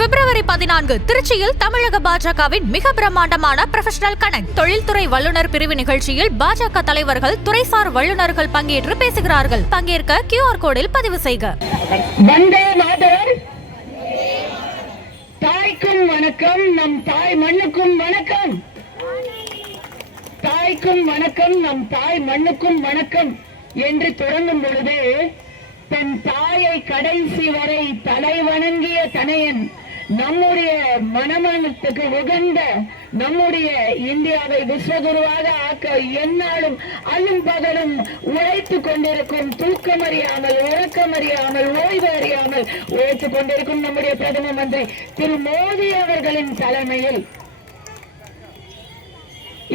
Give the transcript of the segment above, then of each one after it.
பிப்ரவரி 14 திருச்சியில் தமிழக பாஜகவின் மிக பிரம்மாண்டமான ப்ரொஃபஷனல் கனெக்ட் தொழில்துறை வல்லுநர் பிரிவு நிகழ்ச்சியில் பாஜக தலைவர்கள் துறைசார் வல்லுநர்கள் பங்கேற்று பேசுகிறார்கள். பங்கேற்க QR கோடில் பதிவு செய்க. வந்தே மாதரம். தாய்க்கும் வணக்கம், நம் தாய் மண்ணுக்கும் வணக்கம். தாய்க்கும் வணக்கம், நம் தாய் மண்ணுக்கும் வணக்கம் என்று தொடங்கும் பொழுது தன் தாயை கடைசி வரை தலை வணங்கிய தனையன், நம்முடைய மனமனத்துக்கு உகந்த நம்முடைய இந்தியாவை விஸ்வகுருவாக ஆக்க எந்நாளும் அல்லும் பகலும் உழைத்துக் கொண்டிருக்கும், தூக்கமறியாமல் உறக்கமறியாமல் ஓய்வு அறியாமல் உழைத்துக் கொண்டிருக்கும் நம்முடைய பிரதம மந்திரி திரு மோடி அவர்களின் தலைமையில்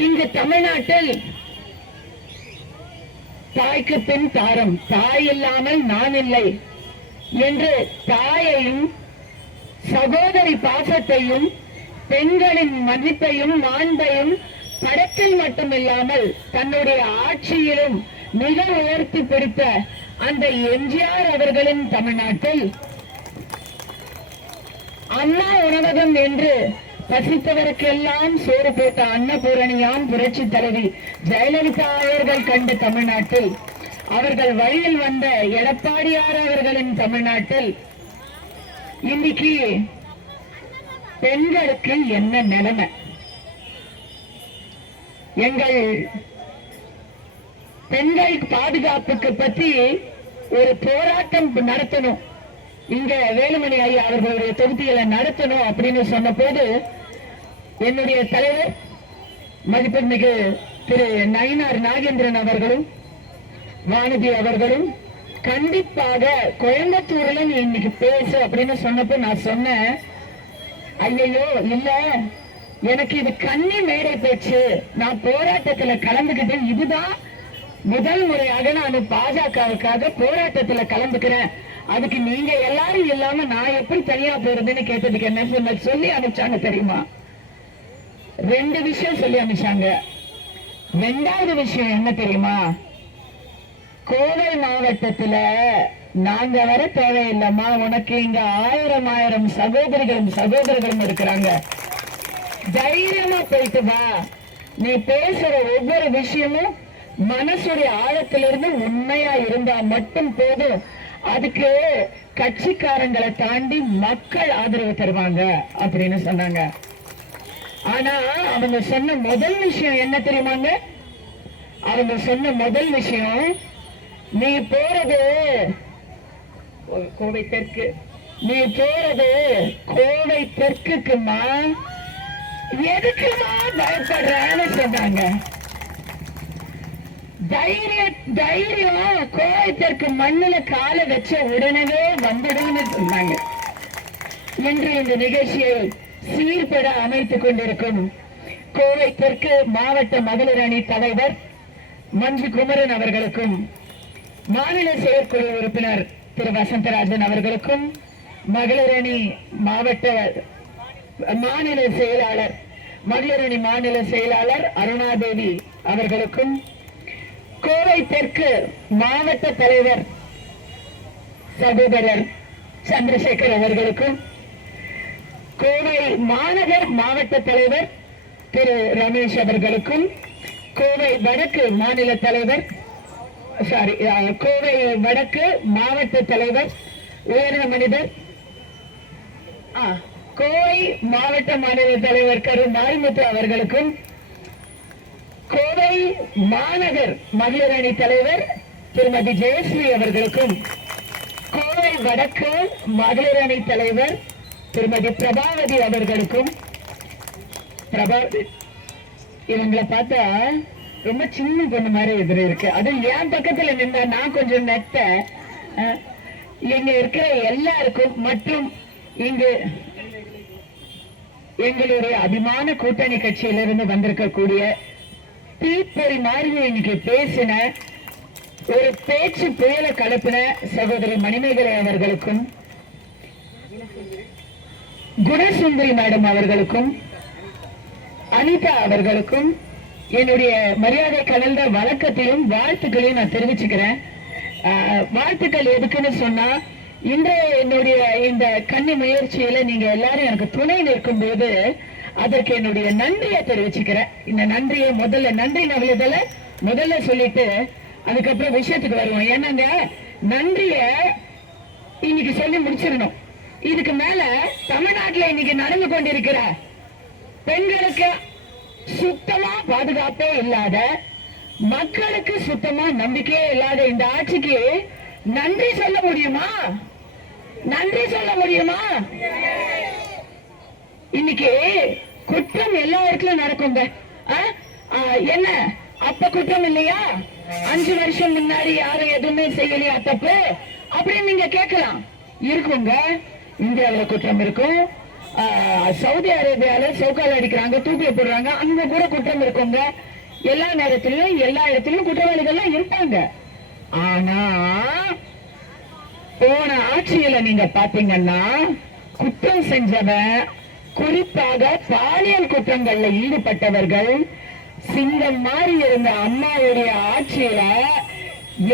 இங்கு தமிழ்நாட்டில் தாய்க்கு பின் தாரம், தாய் இல்லாமல் நான் இல்லை என்று தாயையும் சகோதரி பாசத்தையும் பெண்களின் மதிப்பையும் மாண்பையும் படத்தில் மட்டுமில்லாமல் தன்னுடைய ஆட்சியிலும் மிக உயர்த்தி பிடித்த அந்த எம்ஜிஆர் அவர்களின் தமிழ்நாட்டில் அண்ணா உணவகம் என்று பசித்தவருக்கெல்லாம் சோறு போட்ட அன்னபூரணியாம் புரட்சி தலைவி ஜெயலலிதா அவர்கள் கண்ட தமிழ்நாட்டில், அவர்கள் வழியில் வந்த எடப்பாடியார் அவர்களின் தமிழ்நாட்டில் இன்னைக்கு பெண்களுக்கு என்ன நிலைமை? எங்கள் பெண்கள் பாதுகாப்புக்கு பற்றி ஒரு போராட்டம் நடத்தணும், இங்க வேலுமணி ஐயா அவர்களுடைய தொகுதிகளை நடத்தணும் அப்படின்னு சொன்ன போது என்னுடைய தலைவர் மதிப்புமிகு திரு நயினார் நாகேந்திரன் அவர்களும் வானதி அவர்களும் கண்டிப்பாக கோயம்புத்தூர்ல நீ இன்னைக்கு பேசு அப்படின்னு சொன்னப்போ நான் சொன்னேன், ஐயோ இல்ல, எனக்கு இது கன்னி மேடை பேச்சு, நான் போராட்டத்துல கலந்துக்கிட்டு இதுதான் முதல் முறையாக நான் பாஜகவுக்காக போராட்டத்துல கலந்துக்கிறேன், அதுக்கு நீங்க எல்லாரும் இல்லாம நான் எப்படி தனியா போறதுன்னு கேட்டதுக்கு என்ன சொல்லி அனுப்பிச்சாங்க தெரியுமா? 2 விஷயம் சொல்லி அனுப்பிச்சாங்க. 2வது விஷயம் என்ன தெரியுமா? கோவை மாவட்டத்துல நாங்க வர தேவையில்லம்மா, உனக்கு இங்க 1000 சகோதரிகளும் இருக்கிறாங்க, தைரியமா போயிட்டு வா, நீ பேசுற ஒவ்வொரு விஷயமும் மனசுடைய ஆழத்திலிருந்து உண்மையா இருந்தா மட்டும் போதும், அதுக்கு கட்சிக்காரங்களை தாண்டி மக்கள் ஆதரவு தருவாங்க அப்படின்னு சொன்னாங்க. ஆனா அவங்க சொன்ன முதல் விஷயம் என்ன தெரியுமாங்க? அவங்க சொன்ன முதல் விஷயம், நீ போறது கோவை தெற்கு, நீ போறது கோவை தெற்குக்குமா, எதுக்குமா பயப்படுறேன்னு சொன்னாங்க. தைரியம் கோவை தெற்கு மண்ணுல கால வச்ச உடனே வந்துடுன்னு சொன்னாங்க. இன்று இந்த நிகழ்ச்சியை சீர்பட அமைத்துக் கொண்டிருக்கும் கோவை தெற்கு மாவட்ட மகளிர் அணி தலைவர் மஞ்சு குமரன் அவர்களுக்கும், மாநில செயற்குழு உறுப்பினர் திரு வசந்தராஜன் அவர்களுக்கும், மகளிர் அணி மாநில செயலாளர் மகளிர் அணி மாநில செயலாளர் அருணாதேவி அவர்களுக்கும், கோவை தெற்கு மாவட்ட தலைவர் சகோதரர் சந்திரசேகர் அவர்களுக்கும், கோவை மாநகர் மாவட்ட தலைவர் திரு ரமேஷ் அவர்களுக்கும், கோவை வடக்கு மாநில தலைவர் கோவை வடக்கு மாவட்ட தலைவர் உயர்ந்த மனிதர் கோவை மாவட்ட மாநில தலைவர் கரு மாரிமுத்து அவர்களுக்கும், கோவை மாநகர் மகளிர் அணி தலைவர் திருமதி ஜெயஸ்ரீ அவர்களுக்கும், கோவை வடக்கு மகளிர் அணி தலைவர் திருமதி பிரபாவதி அவர்களுக்கும், இவங்களை பார்த்தா ரொம்ப சின்ன பொண்ணு மாதிரி எதிர இருக்கு, அது என் பக்கத்துல நின்னா நான் கொஞ்சம் நெட்ட, இங்க இருக்கிற எல்லாருக்கும் மற்றும் இங்கு எங்களுடைய அபிமான கூட்டணி கட்சியிலிருந்து வந்திருக்கக்கூடிய தீப்பொறி மாதிரி இன்னைக்கு பேசின ஒரு பேச்சு புயலை கலப்பின சகோதரி மணிமேகலை அவர்களுக்கும், குணசுந்தரி மேடம் அவர்களுக்கும், அனிதா அவர்களுக்கும் என்னுடைய மரியாதை கலந்த வழக்கத்தையும் வாழ்த்துக்களையும் நான் தெரிவிச்சுக்கிறேன். வாழ்த்துக்கள் எதுக்குன்னு சொன்னா, இன்றைய என்னுடைய இந்த கன்னி முயற்சியில நீங்க எல்லாரும் எனக்கு துணை நிற்கும் போது அதற்கு என்னுடைய நன்றியை தெரிவிச்சுக்கிறேன். இந்த நன்றியை நன்றி நவலதல முதல்ல சொல்லிட்டு அதுக்கப்புறம் விஷயத்துக்கு வருவோம். ஏன்னாங்க நன்றிய இன்னைக்கு சொல்லி முடிச்சிடணும். இதுக்கு மேல தமிழ்நாட்டுல இன்னைக்கு நடந்து கொண்டிருக்கிற பெண்களுக்கு சுத்தமா பாதுகாப்பே இல்லாத, மக்களுக்கு சுத்தமா நம்பிக்கையே இல்லாத இந்த ஆட்சிக்கு நன்றி சொல்ல முடியுமா? நன்றி சொல்ல முடியுமா? இன்னைக்கு குற்றம் எல்லா இடத்துலயும் நடக்கும். என்ன அப்ப குற்றம் இல்லையா? 5 வருஷம் முன்னாடி யாரும் எதுவுமே செய்யலையா தப்பு அப்படின்னு நீங்க கேட்கலாம். இருக்குங்க, இந்தியாவில குற்றம் இருக்கும். சவுதி அரேபியால சவுக்கால் அடிக்கிறாங்க, தூக்கில போடுறாங்க, அங்க கூட குற்றம் இருக்குங்க. எல்லா நேரத்திலும் எல்லா இடத்திலும் குற்றவாளிகள் இருப்பாங்க. ஆனா போன ஆட்சியில நீங்க பாத்தீங்கன்னா குற்றம் செஞ்சவன், குறிப்பாக பாலியல் குற்றங்கள்ல ஈடுபட்டவர்கள் சிங்கம் மாறி இருந்த அம்மாவுடைய ஆட்சியில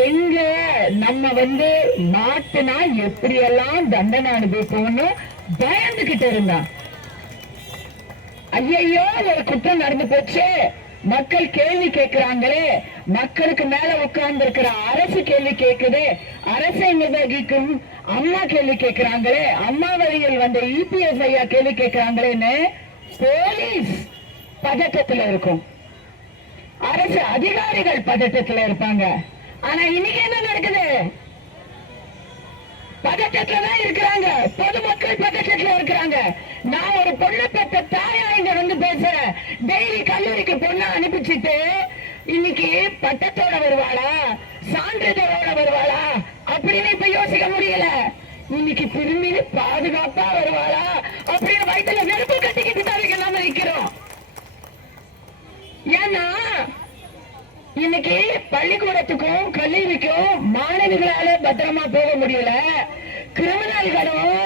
எங்க நம்ம மாட்டுனா எப்படியெல்லாம் தண்டனை அனுபவிப்போம்னு பயந்துகிட்டு இருந்தான். ஐயோ ஒரு குற்றம் நடந்து போச்சு, மக்கள் கேள்வி கேட்கிறாங்களே, மக்களுக்கு மேல உட்கார்ந்து இருக்கிற அரசு கேள்வி கேட்குது, அரசை நிர்வகிக்கும் அம்மா கேள்வி கேட்கிறாங்களே, அம்மா வழியில் வந்த இபிஎஸ் ஐயா கேள்வி கேட்கிறாங்களேன்னு போலீஸ் பதட்டத்துல இருக்கும், அரசு அதிகாரிகள் பதட்டத்துல இருப்பாங்க. ஆனா இன்னைக்கு என்ன நடக்குது? பதட்டத்துல தான் இருக்கிறாங்க, பொதுமக்கள் பதட்டத்துல இருக்கிறாங்க. நான் ஒரு பொண்ணு பெற்ற தாயா இங்க பேசுறேன். டெய்லி கல்லூரிக்கு பொண்ணு அனுப்பிச்சுட்டு இன்னைக்கு பட்டத்தோட வருவாளா, சான்றிதழோட வருவாளா அப்படின்னு இப்ப யோசிக்க முடியல. இன்னைக்கு திரும்பி பாதுகாப்பா வருவாளா அப்படின்னு வயிற்றுல வெறுப்பு கட்டிக்கிட்டு தான் நாம நிக்கிறோம். ஏன்னா இன்னைக்கு பள்ளிக்கூடத்துக்கும் கல்லூரிக்கும் மாணவிகளால பத்திரமா போக முடியல. கிரிமினல்களும்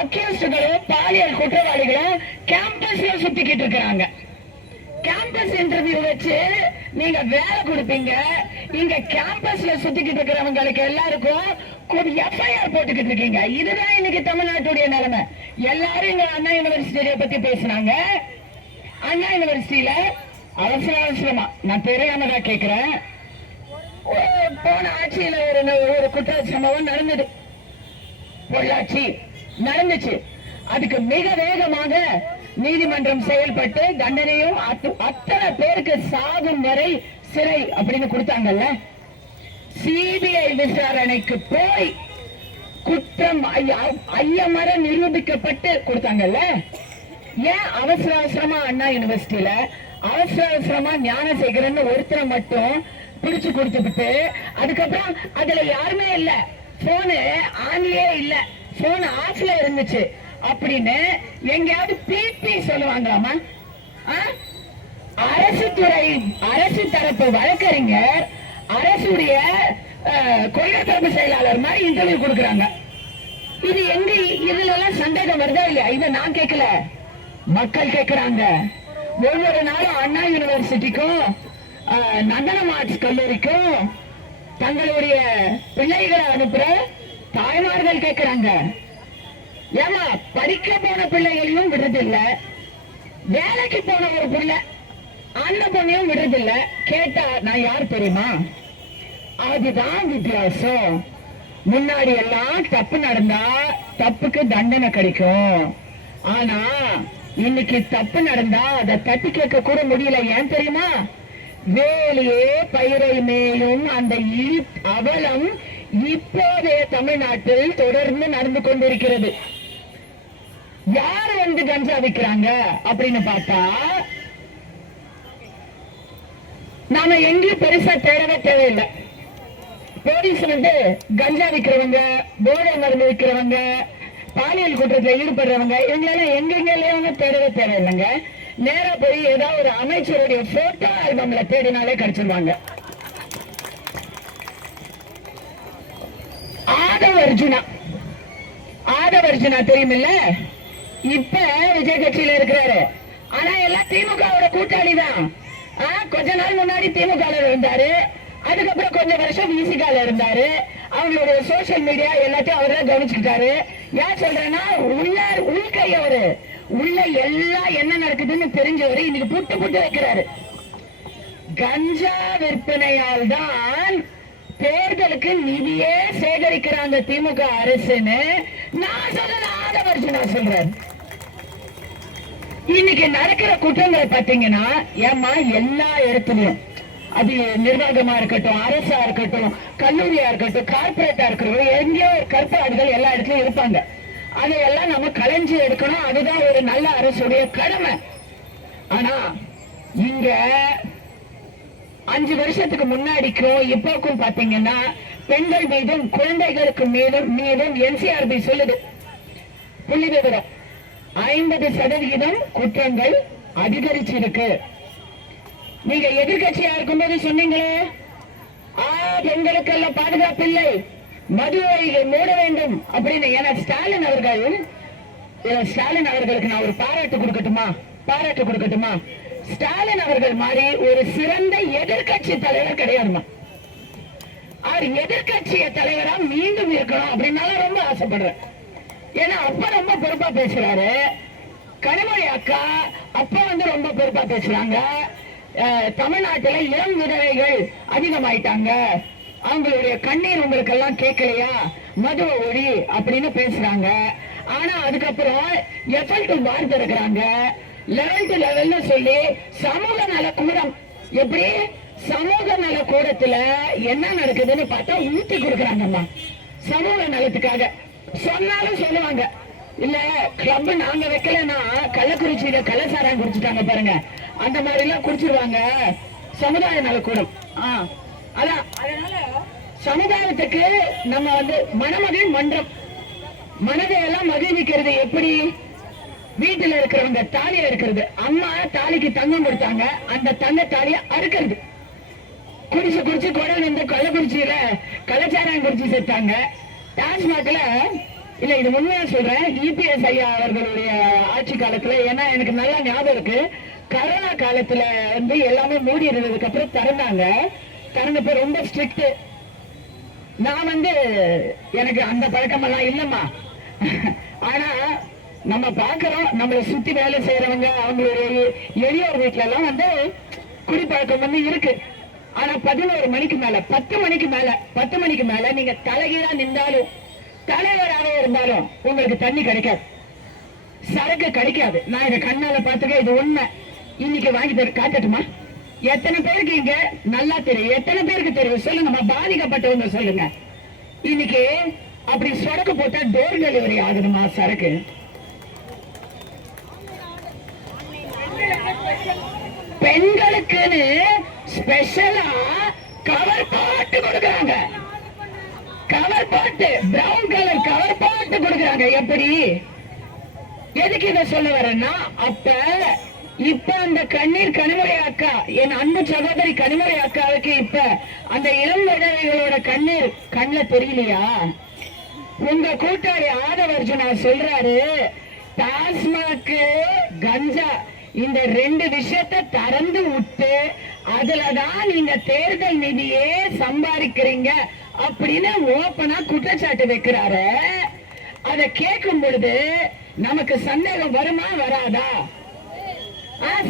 அக்யூஸ்டுகளும் பாலியல் குற்றவாளிகளும் கேம்பஸ்ல சுத்திக்கிட்டு இருக்கிறாங்க. கேம்பஸ் இன்டர்வியூ வச்சு நீங்க வேலை கொடுப்பீங்க. இங்க கேம்பஸ்ல சுத்திக்கிட்டு இருக்கிறவங்களுக்கு எல்லாருக்கும் எஃப்ஐஆர் போட்டுக்கிட்டு இருக்கீங்க. இதுதான் இன்னைக்கு தமிழ்நாட்டுடைய நிலைமை. எல்லாரும் இங்க அண்ணா யூனிவர்சிட்டியை பத்தி பேசினாங்க. அண்ணா யூனிவர்சிட்டியில அவசரமா நான் தெரியாமதா கேக்குறேன். போன ஆட்சியில ஒரு குற்ற சம்பவம் நடந்தது, பொள்ளாச்சி நடந்துச்சு. அதுக்கு மிக வேகமாக நீதிமன்றம் செயல்பட்டு தண்டனையும் அத்தனை பேருக்கு சாகும் வரை சிறை அப்படின்னு கொடுத்தாங்கல்ல. சிபிஐ விசாரணைக்கு போய் குற்றம் ஐயமர நிரூபிக்கப்பட்டு கொடுத்தாங்கல்ல. ஏன் அவசரமா அண்ணா யூனிவர்சிட்டியில அவசரமா ஞானசேகரன் ஒருத்தரை மட்டும் பிடிச்சு கொடுத்துட்டு அதுக்கப்புறம் அதுல யாருமே இல்ல, போனு ஆன்லயே இல்ல, போன் ஆஃப்ல இருந்துச்சு அப்படின்னு எங்கேயாவது பிபி சொல்லுவாங்களாமா? அரசு தரப்பு வழக்கறிஞர் அரசுடைய கொள்கை தரப்பு செயலாளர் மாதிரி இன்டர்வியூ கொடுக்கறாங்க. இது எங்க இதுல எல்லாம் சந்தேகம் வருதா இல்லையா? இத நான் கேட்கல, மக்கள் கேட்கிறாங்க. ஒவ்வொரு நாளும் அண்ணா யூனிவர்சிட்டிக்கும் நந்தனம் ஆர்ட்ஸ் கல்லூரிக்கும் தங்களுடைய பிள்ளைகளை அனுப்புற தாய்மார்கள் கேட்கிறாங்க. ஏமா படிக்க போன பிள்ளைகளையும் விடுறதில்ல, வேலைக்கு போன ஒரு பிள்ளை அந்த பொண்ணையும் விடுறதில்ல. கேட்டா நான் யார் தெரியுமா? அதுதான் வித்தியாசம். முன்னாடி எல்லாம் தப்பு நடந்தா தப்புக்கு தண்டனை கிடைக்கும். ஆனா இன்னைக்கு தப்பு நடந்தா அதை தட்டி கேட்க கூட முடியல. ஏன் தெரியுமா? வேலையே பயிரை மேயும் அந்த அவலம் இப்போதைய தமிழ்நாட்டில் தொடர்ந்து நடந்து கொண்டிருக்கிறது. யார் கஞ்சா விற்கிறாங்க அப்படின்னு பார்த்தா நாம எங்கேயும் பெருசா தேடவே தேவையில்லை. போலீஸ் கஞ்சா விற்கிறவங்க, போதை மருந்து விற்கிறவங்க, பாலியல் குற்றத்தில் ஈடுபடுறவங்க இவங்களெல்லாம் எங்கெங்க தேடவே தேவையில்லைங்க. நேரா போய் ஏதாவது ஒரு அமைச்சருடைய போட்டோ ஆல்பம்ல தேடினாலே கிடைச்சிருவாங்க. ஆதவ அர்ஜுனா தெரியுமில்ல? இப்ப விஜய் கட்சியில இருக்கிறாரு. ஆனா எல்லாம் திமுகவோட கூட்டாளி தான். கொஞ்ச நாள் முன்னாடி திமுக இருந்தாரு, அதுக்கப்புறம் கொஞ்ச வருஷம் விசிகால இருந்தாரு, அவங்களுடைய சோசியல் மீடியா எல்லாத்தையும் அவரே கவனிச்சுக்கிட்டாரு. ஏன் சொல்றேன்னா உள்கை அவரு உள்ள எல்லாம் என்ன நடக்குதுன்னு தெரிஞ்சவரு இன்னைக்கு புட்டு புட்டு வைக்கிறாரு. கஞ்சா விற்பனையால் தான் தேர்தலுக்கு நிதியே சேகரிக்கிறாங்க திமுக அரசுன்னு நான் சொல்றேன். இன்னைக்கு நடக்கிற குற்றங்களை பாத்தீங்கன்னா ஏமா எல்லா இடத்துலயும் அது நிர்வாகமா இருக்கட்டும், அரசா இருக்கட்டும், கல்லூரியா இருக்கட்டும், கார்பரேட்டா இருக்கட்டும், எங்கேயோ கற்பாடுகள் எல்லா இடத்துலயும் இருப்பாங்க. அதையெல்லாம் நம்ம களைஞ்சு எடுக்கணும். அதுதான் ஒரு நல்ல அரசுடைய கடமை. ஆனா இங்க 5 வருஷத்துக்கு முன்னாடிக்கும் இப்போக்கும் பாத்தீங்கன்னா பெண்கள் மீதும் குழந்தைகளுக்கு மீதும் NCRB சொல்லுது புள்ளி விவரம் 50% குற்றங்கள் அதிகரிச்சிருக்கு. நீங்க எதிர்கட்சியா இருக்கும்போது சொன்னீங்களே பெண்களுக்கெல்லாம் பாதுகாப்பு இல்லை, மதுவைகள் மூட வேண்டும் அப்படின்னு. ஏன்னா ஸ்டாலின் அவர்களுக்கு நான் ஒரு பாராட்டு கொடுக்கட்டுமா? ஸ்டாலின் அவர்கள் மாதிரி ஒரு சிறந்த எதிர்கட்சி தலைவர் கிடையாதுமா. அவர் எதிர்கட்சி தலைவரா மீண்டும் இருக்கணும் அப்படின்னு ரொம்ப ஆசைப்படுறேன். ஏன்னா அப்ப ரொம்ப பொறுப்பா பேசுறாரு. கனிமொழி அக்கா அப்ப ரொம்ப பொறுப்பா பேசுறாங்க. தமிழ்நாட்டில இளம் விதவைகள் அதிகமாயிட்டாங்க, அவங்களுடைய கண்ணீர் உங்களுக்கு எல்லாம் கேட்கலையா, மதுவ ஒழி அப்படின்னு பேசுறாங்க. ஆனா அதுக்கப்புறம் எஃபெக்ட் வார் திறக்கிறாங்க 11th லெவல்ல சொல்லி சமூக நல கூடம். எப்படி சமூக நல கூடத்துல என்ன நடக்குதுன்னு பார்த்தா ஊத்தி கொடுக்கறாங்கம்மா. சமூக நலத்துக்காக சொன்னாலும் சொல்லுவாங்க, இல்ல கிளப் நாங்க வைக்கலன்னா கள்ளக்குறிச்சியில கள்ளசாரம் குடிச்சுட்டாங்க பாருங்க, அந்த மாதிரி எல்லாம் குடிச்சிருவாங்க சமுதாய நலக்கூடம். அதான் அதனால சமுதாயத்துக்கு நம்ம மணமகள் மன்றம் மனதையெல்லாம் மகிழ்விக்கிறது. எப்படி வீட்டுல இருக்கிறவங்க தாலியா இருக்கிறது, அம்மா தாலிக்கு தங்கம் கொடுத்தாங்க, அந்த தங்க தாலிய அறுக்கிறது. குடிச்சு குடல் கள்ளக்குறிச்சியில கள்ளச்சாரம் குடிச்சு செத்தாங்க. டாஸ்மாக்ல இல்ல, இது உண்மையா சொல்றேன், EPS ஐயா அவர்களுடைய ஆட்சி காலத்துல, ஏன்னா எனக்கு நல்லா ஞாபகம் இருக்கு, கரோனா காலத்துல எல்லாமே மூடி இருந்ததுக்கு அப்புறம் திறந்தப்ப ரொம்ப ஸ்ட்ரிக்ட். நான் எனக்கு அந்த பழக்கம் எல்லாம் இல்லம்மா. ஆனா நம்ம பாக்குறோம், நம்மளை சுத்தி வேலை செய்யறவங்க அவங்களுடைய எளியோர் வீட்டுல எல்லாம் குடிப்பழக்கம் இருக்கு. ஆனா 11 மணிக்கு மேல 10 மணிக்கு மேல நீங்க தலைகீழா நின்றாலும் தலைவராக இருந்தாலும் உங்களுக்கு தண்ணி கிடைக்காது, சரக்கு கிடைக்காது. நான் இதை கண்ணால பாத்துக்க, இது உண்மை. இன்னைக்கு வாங்கி காட்டட்டுமா? எத்தனை பேருக்கு இங்க நல்லா தெரியும், எத்தனை பேருக்கு தெரியும் சொல்லுங்க, பாதிக்கப்பட்டவங்க சொல்லுங்க. இன்னைக்கு அப்படி சொடக்கு போட்டா டோர் டெலிவரி ஆகுதுமா சரக்கு. பெண்களுக்குன்னு ஸ்பெஷலா கவர் போட்டு கொடுக்கறாங்க, கவர் போட்டு பிரவுன் கலர் கவர் போட்டு கொடுக்கறாங்க. எப்படி எதுக்கு இதை சொல்ல வரேன்னா, இப்ப அந்த கண்ணீர் கனிமொழி அக்கா, என் அன்பு சகோதரி கனிமொழி அக்காவுக்கு இப்ப அந்த இளம் விதவைகளோட கண்ணீர் கண்ணுல தெரியலையா? உங்க கூட்டாளி ஆதவர்ஜுனா சொல்றாரு, டாஸ்மாக் கஞ்சா இந்த 2 விஷயத்தை திறந்து விட்டு அதுலதான் நீங்க தேர்தல் நிதியே சம்பாதிக்கிறீங்க அப்படின்னு ஓப்பனா குற்றச்சாட்டு வைக்கிறாரு. அதை கேட்கும் பொழுது நமக்கு சந்தேகம் வருமா வராதா?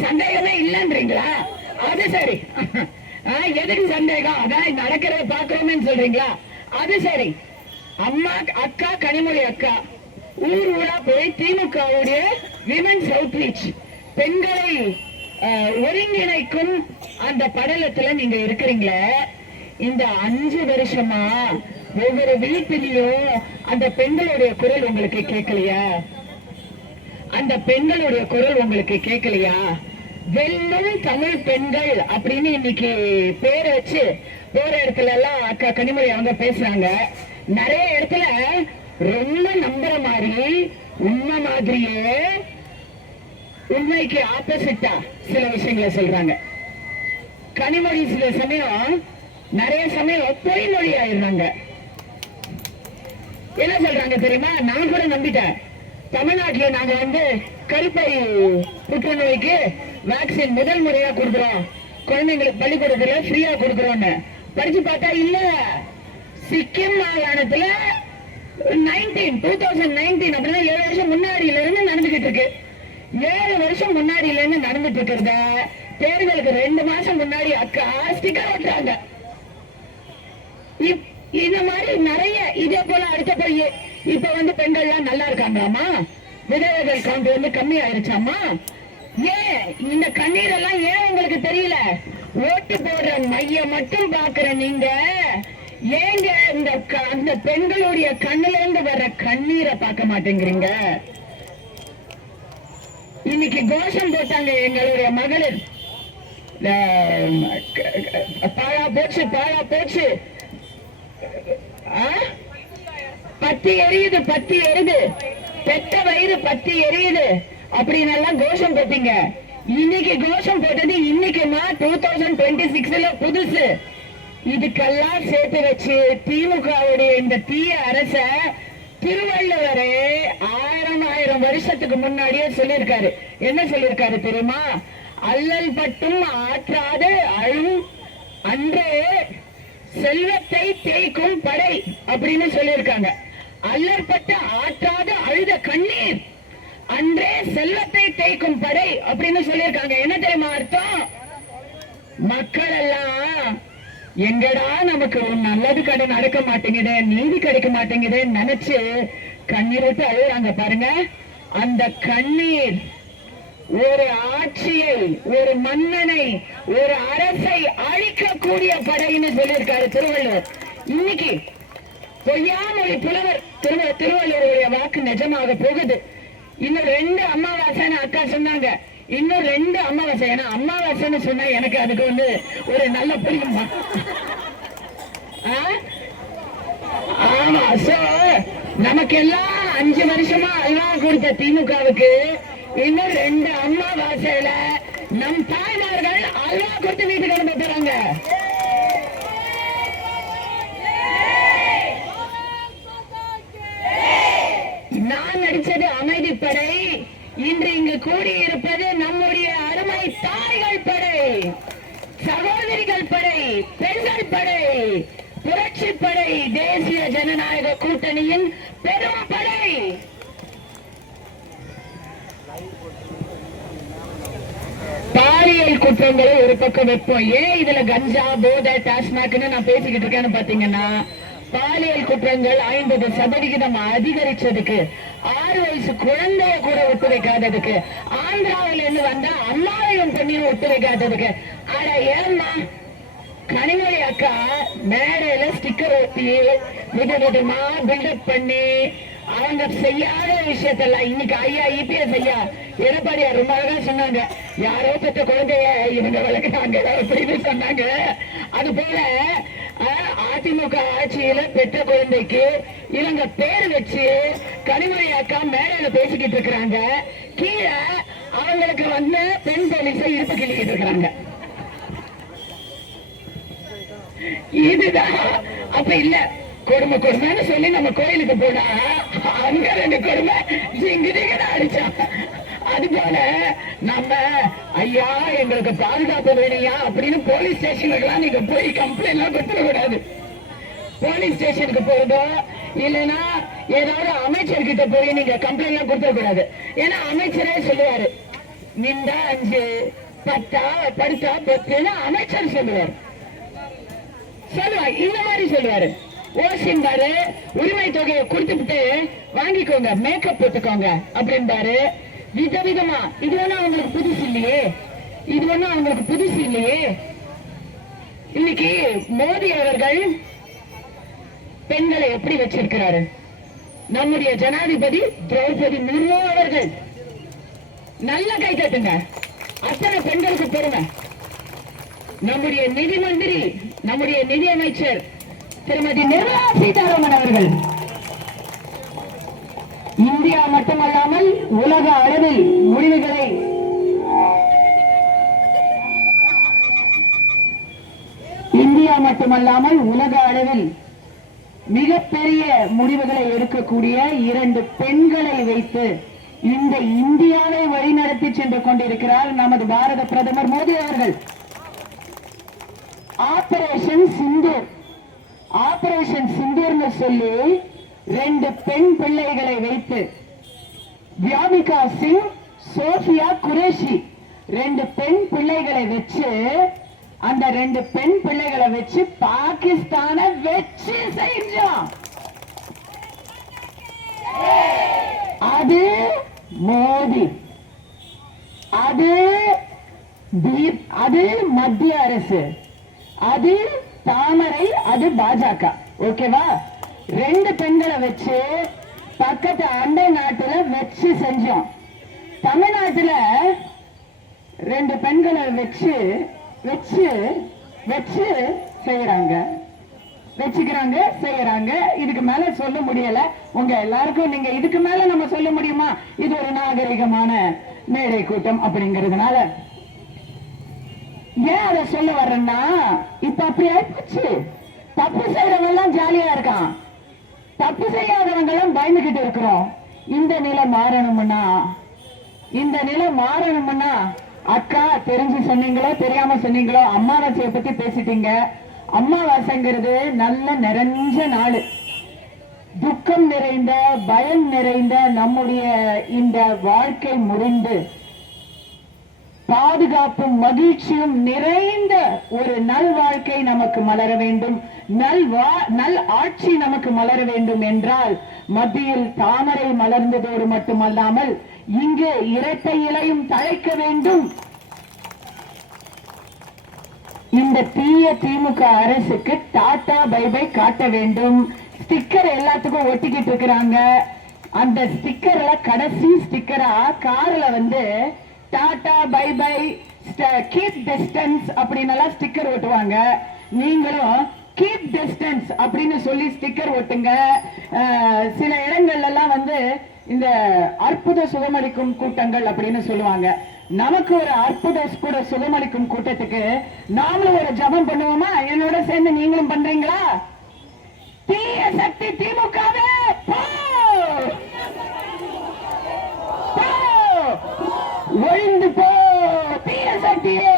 சந்தேகமே இல்லன்றீங்களா? அது சரி. எதுக்கு சந்தேகம்? அதான் நடக்கிறத பாக்குறோமே சொல்றீங்களா? அது சரி. அம்மா அக்கா கனிமொழி அக்கா ஊர் ஊரா போய் திமுகவுடைய விமென்ஸ் அவுட்ரீச் பெண்களை ஒருங்கிணைக்கும் அந்த படலத்துல நீங்க இருக்கிறீங்களே, இந்த 5 வருஷமா ஒவ்வொரு வீட்டிலையும் அந்த பெண்களுடைய குரல் உங்களுக்கு கேட்கலையா? அந்த பெண்களுடைய குரல் உங்களுக்கு கேட்கலையா? வெல்லும் தமிழ் பெண்கள் அப்படின்னு இன்னைக்கு பேர் வச்சு போற இடத்துல எல்லாம் அக்கா கனிமொழி அவங்க பேசுறாங்க. நிறைய இடத்துல ரொம்ப நம்புற மாதிரி உண்மை மாதிரியே உண்மைக்கு ஆப்போசிட்டா சில விஷயங்களை சொல்றாங்க. கனிமொழி சில சமயம் நிறைய சமயம் பொய் மொழி ஆயிடுறாங்க. என்ன சொல்றாங்க தெரியுமா? நான் கூட நம்பிட்டேன், தமிழ்நாட்டுல நாங்க கருப்பை புற்றுநோய்க்கு வேக்சின் முதல் முறையா கொடுக்கிறோம், குழந்தைங்களுக்கு பள்ளிக்கூடத்துல ஃப்ரீயா கொடுக்கிறோம்னு படிச்சு பார்த்தா இல்ல, சிக்கிம் மாகாணத்துல 2019 அப்படின்னா 7 வருஷம் முன்னாடியில இருந்து நடந்துகிட்டு இருக்கு. 7 வருஷம் முன்னாடியில இருந்து நடந்துட்டு இருக்கிறத தேர்தலுக்கு 2 மாசம் முன்னாடி அக்கா ஸ்டிக்கர் ஓட்டுறாங்க. இந்த மாதிரி நிறைய இதே போல அடுத்த போய் இப்ப பெண்கள் எல்லாம் நல்லா இருக்காங்களாமா, விதவைகள் கவுண்ட் கம்மி ஆயிருச்சாமா. ஏன் இந்த கண்ணீர் எல்லாம் ஏன் உங்களுக்கு தெரியல? ஓட்டு போடுற மைய மட்டும் பாக்குற நீங்க ஏங்க அந்த பெண்களுடைய கண்ணுல இருந்து வர்ற கண்ணீரை பார்க்க மாட்டேங்கிறீங்க? இன்னைக்கு கோஷம் போட்டாங்க எங்களுடைய மகளிர், பாழா போச்சு பாழா போச்சு, பத்தி எரியுது பத்தி எரியுது, பெத்த வயிறு பத்தி எரியுது அப்படின்னு எல்லாம் கோஷம் போட்டீங்க. இன்னைக்கு கோஷம் போட்டது இன்னைக்குமா 2026ல புதுசு. இதுக்கெல்லாம் சேர்த்து வச்சு திமுகவுடைய இந்த தீய அரச திருவள்ளுவரே 1000 வருஷத்துக்கு முன்னாடியே சொல்லியிருக்காரு. என்ன சொல்லியிருக்காரு தெரியுமா? அல்லல் பட்டும் ஆற்றாது அழும் அன்றே செல்வத்தை தேய்க்கும் படை அப்படின்னு சொல்லியிருக்காங்க. அல்லற்பட்டு ஆற்றாது அழுத கண்ணீர் அன்றே செல்வத்தை தேய்க்கும் படை அப்படின்னு சொல்லியிருக்காங்க. என்ன தெரியுமா அர்த்தம்? மக்கள் எல்லாம் எங்கடா நமக்கு நல்லது கடை நடக்க மாட்டேங்குது, நீதி கிடைக்க மாட்டேங்குது நினைச்சு கண்ணீர் விட்டு அழுகுறாங்க பாருங்க. அந்த கண்ணீர் ஒரு ஆட்சியை, ஒரு மன்னனை, ஒரு அரசை அழிக்கக்கூடிய படைன்னு சொல்லியிருக்காரு திருவள்ளுவர். இன்னைக்கு பொய்யாமொழி புலவர் திருவள்ளுவருடைய வாக்கு நிஜமாக போகுது. இன்னும் 2 அமாவாசைன்னு அக்கா சொன்னாங்க. இன்னும் 2 அமாவாசை. ஏன்னா அமாவாசைன்னு சொன்னா எனக்கு அதுக்கு ஒரு நல்ல புரியுமா? ஆமா. சோ நமக்கு எல்லாம் 5 வருஷமா அல்வா கொடுத்த திமுகவுக்கு இன்னும் 2 அமாவாசையில நம் தாய்மார்கள் அல்வா கொடுத்து வீட்டுக்கு அனுப்ப போறாங்க. நான் நடிச்சது அமைதிப்படை. இன்று இங்கு கூடியிருப்பது நம்முடைய அருமை தாய்கள் படை, சகோதரிகள் படை, பெண்கள் படை, புரட்சி படை, தேசிய ஜனநாயக கூட்டணியின் பெரும் படை. பாலியல் குற்றங்களை ஒரு பக்கம் வைப்போம். ஏன் இதுல கஞ்சா, போதை, டாஸ்மாக்னு நான் பேசிக்கிட்டு இருக்கேன்னு பாத்தீங்கன்னா, பாலியல் குற்றங்கள் 50% அதிகரிச்சதுக்கு, 6 வயசு குழந்தைய கூட விட்டு வைக்காததுக்கு, ஆந்திராவில இருந்து வந்தா அம்மாவையும் பெண்ணையும் விட்டு வைக்காததுக்கு. அட ஏம்மா, கனிமொழி அக்கா மேடையில ஸ்டிக்கர் ஒட்டி விதவிதமா பில்டப் பண்ணி அவங்க செய்யாத விஷயத்தெல்லாம் இன்னைக்கு ஐயா இபிஎஸ் ஐயா எடப்பாடியார் ரொம்ப அழகா சொன்னாங்க. யாரோ பெற்ற குழந்தைய இவங்க வளர்க்குறாங்க அப்படின்னு சொன்னாங்க. அது போல அதிமுக ஆட்சியில பெற்ற குழந்தைக்கு இவங்க பேர் வச்சு கனிமொழி அக்கா மேடையில பேசிக்கிட்டு இருக்கிறாங்க. கீழே அவங்களுக்கு பெண் போலீஸை இருப்பு கிள்ளிக்கிட்டு இருக்கிறாங்க. இதுதான் அப்ப இல்ல கொடுமைன்னு சொல்லி நம்ம கோயிலுக்கு போனா அங்க 2 கொடுமை ஜிங்கிதான் அடிச்சான். அது போல நம்ம ஐயா எங்களுக்கு பாதுகாப்பு வேணையா அப்படின்னு போலீஸ் ஸ்டேஷனுக்கு நீங்க போய் கம்ப்ளைண்ட் எல்லாம் கொடுத்துடக்கூடாது. போலீஸ் ஸ்டேஷனுக்கு போறதோ இல்லைன்னா ஏதாவது அமைச்சர்கிட்ட போய் நீங்க கம்ப்ளைண்ட் எல்லாம் கொடுத்துடக்கூடாது. ஏன்னா அமைச்சரே சொல்லுவாரு, நின்றா 5 10 படுத்தா 10 அமைச்சர் சொல்லுவார். இந்த மாதிரி சொல்லுவாரு. ஓசிம்பாரு உரிமை தொகையை கொடுத்துட்டு வாங்கிக்கோங்க, மேக்கப் போட்டுக்கோங்க அப்படின்பாரு. விதவிதமா இது ஒண்ணும் அவங்களுக்கு புதுசு இல்லையே. இன்னைக்கு மோடி அவர்கள் பெண்களை எப்படி வச்சிருக்கிறாரு? நம்முடைய ஜனாதிபதி திரௌபதி முர்மு அவர்கள் நல்ல கை தட்டுங்க. அத்தனை பெண்களுக்கு பெருமை. நம்முடைய நிதி மந்திரி, நம்முடைய நிதி அமைச்சர் திருமதி நிர்மலா சீதாராமன் அவர்கள் இந்தியா மட்டுமல்லாமல் உலக அளவில் முடிவுகளை மிகப்பெரிய முடிவுகளை எடுக்கக்கூடிய 2 பெண்களை வைத்து இந்த இந்தியாவை வழிநடத்தி சென்று கொண்டிருக்கிறார் நமது பாரத பிரதமர் மோடி அவர்கள். ஆபரேஷன் சிந்து ஆபரேஷன் சிந்தூர்னு சொல்லி 2 பெண் பிள்ளைகளை வைத்து வியாமிகா சிங், சோஃபியா குரேஷி 2 பெண் பிள்ளைகளை வச்சு அந்த 2 பெண் பிள்ளைகளை வச்சு பாகிஸ்தான வெற்றி செஞ்சோம். அது மோடி, அது மத்திய அரசு, அது தாமரை, அது பாஜக. ஓகேவா? 2 பெண்களை வச்சு பக்கத்து அண்டை நாட்டுல வச்சு செஞ்சோம். தமிழ்நாட்டுல 2 பெண்களை வச்சு வச்சு வச்சு செய்யறாங்க, வச்சுக்கிறாங்க, செய்யறாங்க. இதுக்கு மேல சொல்ல முடியல. உங்க எல்லாருக்கும் நீங்க இதுக்கு மேல நம்ம சொல்ல முடியுமா? இது ஒரு நாகரிகமான மேடை கூட்டம் அப்படிங்கிறதுனால ஏன் அதை சொல்ல வர்றேன்னா, இப்ப அப்படி ஆயிடுச்சு. தப்பு செய்யறவங்க எல்லாம் ஜாலியா இருக்கான், தப்பு செய்யாதவங்க எல்லாம் பயந்துகிட்டு இருக்கிறோம். இந்த நிலை மாறணும்னா அக்கா தெரிஞ்சு சொன்னீங்களோ தெரியாம சொன்னீங்களோ, அமாவாசையை பத்தி பேசிட்டீங்க. அமாவாசைங்கிறது நல்ல நிறைஞ்ச நாள், துக்கம் நிறைந்த, பயம் நிறைந்த நம்முடைய இந்த வாழ்க்கை முடிந்து பாதுகாப்பும் மகிழ்ச்சியும் நிறைந்த ஒரு நல் வாழ்க்கை நமக்கு மலர வேண்டும், நல் ஆட்சி நமக்கு மலர வேண்டும் என்றால் மத்தியில் தாமரை மலர்ந்ததோடு மட்டுமல்லாமல் இங்கு இரட்டை இலையும் தழைக்க வேண்டும். இந்த தீய திமுக அரசுக்கு டாடா பை பை காட்ட வேண்டும். ஸ்டிக்கர் எல்லாத்துக்கும் ஒட்டிக்கிட்டு இருக்கிறாங்க. அந்த ஸ்டிக்கர்ல கடைசி ஸ்டிக்கரா கார்ல வந்து டாடா பை பை, கீப் டிஸ்டன்ஸ் அப்படின்னு ஸ்டிக்கர் ஒட்டுவாங்க. நீங்களும் கீப் டிஸ்டன்ஸ் அப்படின்னு சொல்லி ஸ்டிக்கர் ஒட்டுங்க. சில இடங்கள்ல எல்லாம் வந்து இந்த அற்புத சுகமளிக்கும் கூட்டங்கள் அப்படின்னு சொல்லுவாங்க. நமக்கு ஒரு அற்புத கூட சுகமளிக்கும் கூட்டத்துக்கு நாமளும் ஒரு ஜபம் பண்ணுவோமா? என்னோட சேர்ந்து நீங்களும் பண்றீங்களா? தீய சக்தி திமுகவே ஒழிந்து போ, தீய சக்தியே.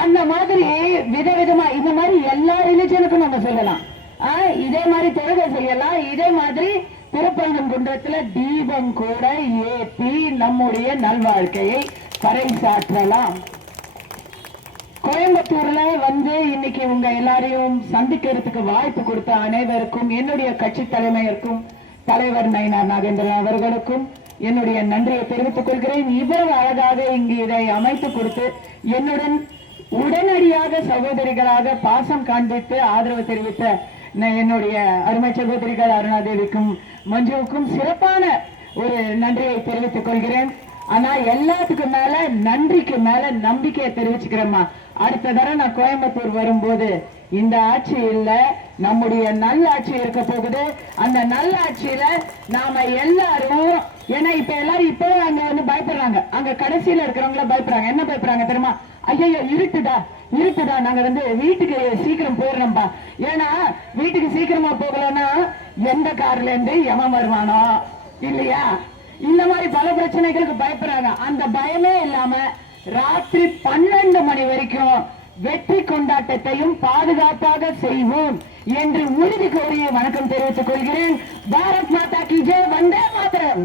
அந்த மாதிரி விதவிதமா இந்த மாதிரி எல்லா ரிலிஜனுக்கும் நம்ம சொல்லலாம். இதே மாதிரி தொழுகை செய்யலாம். இதே மாதிரி திருப்பரங்குன்றத்துல தீபம் கூட ஏற்றி நம்முடைய நல்வாழ்க்கையை பறைசாற்றலாம். கோயம்புத்தூர்ல வந்து இன்னைக்கு உங்க எல்லாரையும் சந்திக்கிறதுக்கு வாய்ப்பு கொடுத்த அனைவருக்கும், என்னுடைய கட்சி தலைமையருக்கும், தலைவர் நயினார் நாகேந்திரன் அவர்களுக்கும் என்னுடைய நன்றியை தெரிவித்துக் கொள்கிறேன். இவ்வளவு அழகாக இங்கு இதை அமைத்து கொடுத்து என்னுடன் உடனடியாக சகோதரிகளாக பாசம் காண்பித்து ஆதரவு தெரிவித்த என்னுடைய அருமை சகோதரிகள் அருணாதேவிக்கும் மஞ்சுவுக்கும் சிறப்பான ஒரு நன்றியை தெரிவித்துக் கொள்கிறேன். ஆனா எல்லாத்துக்கும் மேல நன்றிக்கு மேல நம்பிக்கையை தெரிவிச்சுக்கிறேம்மா. அடுத்த தடவை நான் கோயம்புத்தூர் வரும்போது இந்த ஆட்சி இல்ல, நம்முடைய நல்லாட்சி இருக்க போகுது. அந்த நல்லாட்சியில நாம எல்லாரும், ஏன்னா இப்ப எல்லாரும் இப்பவே அங்க வந்து பயப்படுறாங்க, அங்க கடைசியில இருக்கிறவங்கள பயப்படுறாங்க. என்ன பயப்படுறாங்க தெரியுமா? ஐயோ இருட்டுதா, நாங்க வந்து வீட்டுக்கு சீக்கிரம் போயிடணும்பா. ஏன்னா வீட்டுக்கு சீக்கிரமா போகலன்னா எந்த கார்ல இருந்து எவன் வருவானோ இல்லையா, இந்த மாதிரி பல பிரச்சனைகளுக்கு பயப்படுறாங்க. அந்த பயமே இல்லாம ராத்திரி 12 மணி வரைக்கும் வெற்றி கொண்டாட்டத்தையும் பாதுகாப்பாக செய்வோம் என்று உறுதி கோரிய வணக்கம் தெரிவித்துக் கொள்கிறேன். பாரத் மாதா கி ஜெய், வந்தே மாதரம்.